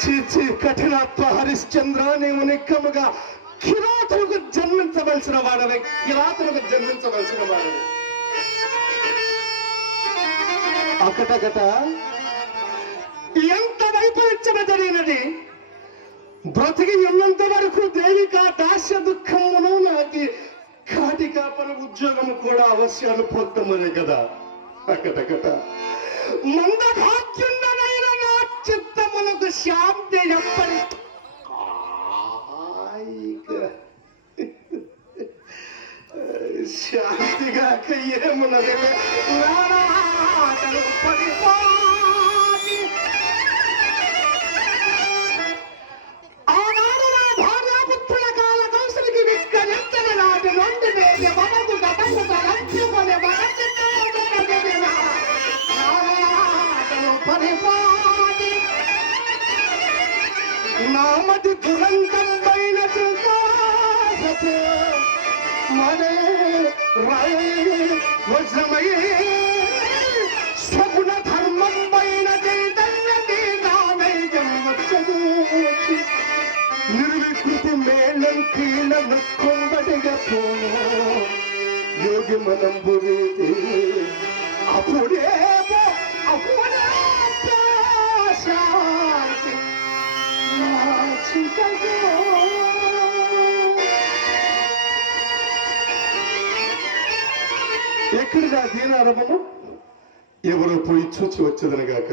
చీచి కఠినత్వ హరిశ్చంద్ర నీవు నిక్కముగా కిరాతులకు జన్మించవలసిన వాడవే. కిరాతులకు జన్మించవలసిన వాడవే. అకటకట ఎంత వైపరీత్యమ జరిగినది బ్రతికి ఉన్నంత వరకు దేవిక దాస్య దుఃఖమును నాకు కాటి కాపల ఉద్యోగం కూడా అవశ్యాలు పొందమనే కదా. అకటకట మందభాగ్యుండనైన నా చిత్తమునకు శాంతి ఎప్పటి హాయిగా. శాంతిగా ఏమున్నది నానాటలు పరిపాటి ఆనాడు నా భార్యాపుత్రుల కాల కౌశలికి విక్కరించని నాటి నుండి నేను మనకు గతము తలంచుకొని పరిపాటి నామది దురంతం పైన చూసాసతే మనే రై వజ్రమై స్వగుణ ధర్మం పైన చైతన్య దీనానైజం వచ్చదు నిర్వికృతి మేళం కీల మృక్కుంబడిగా పోను. యోగి మనం బురిది అప్పుడే చింతలో. ఎక్కడిదా దీనారమము ఎవరో పోయి చూచి వచ్చేదనగాక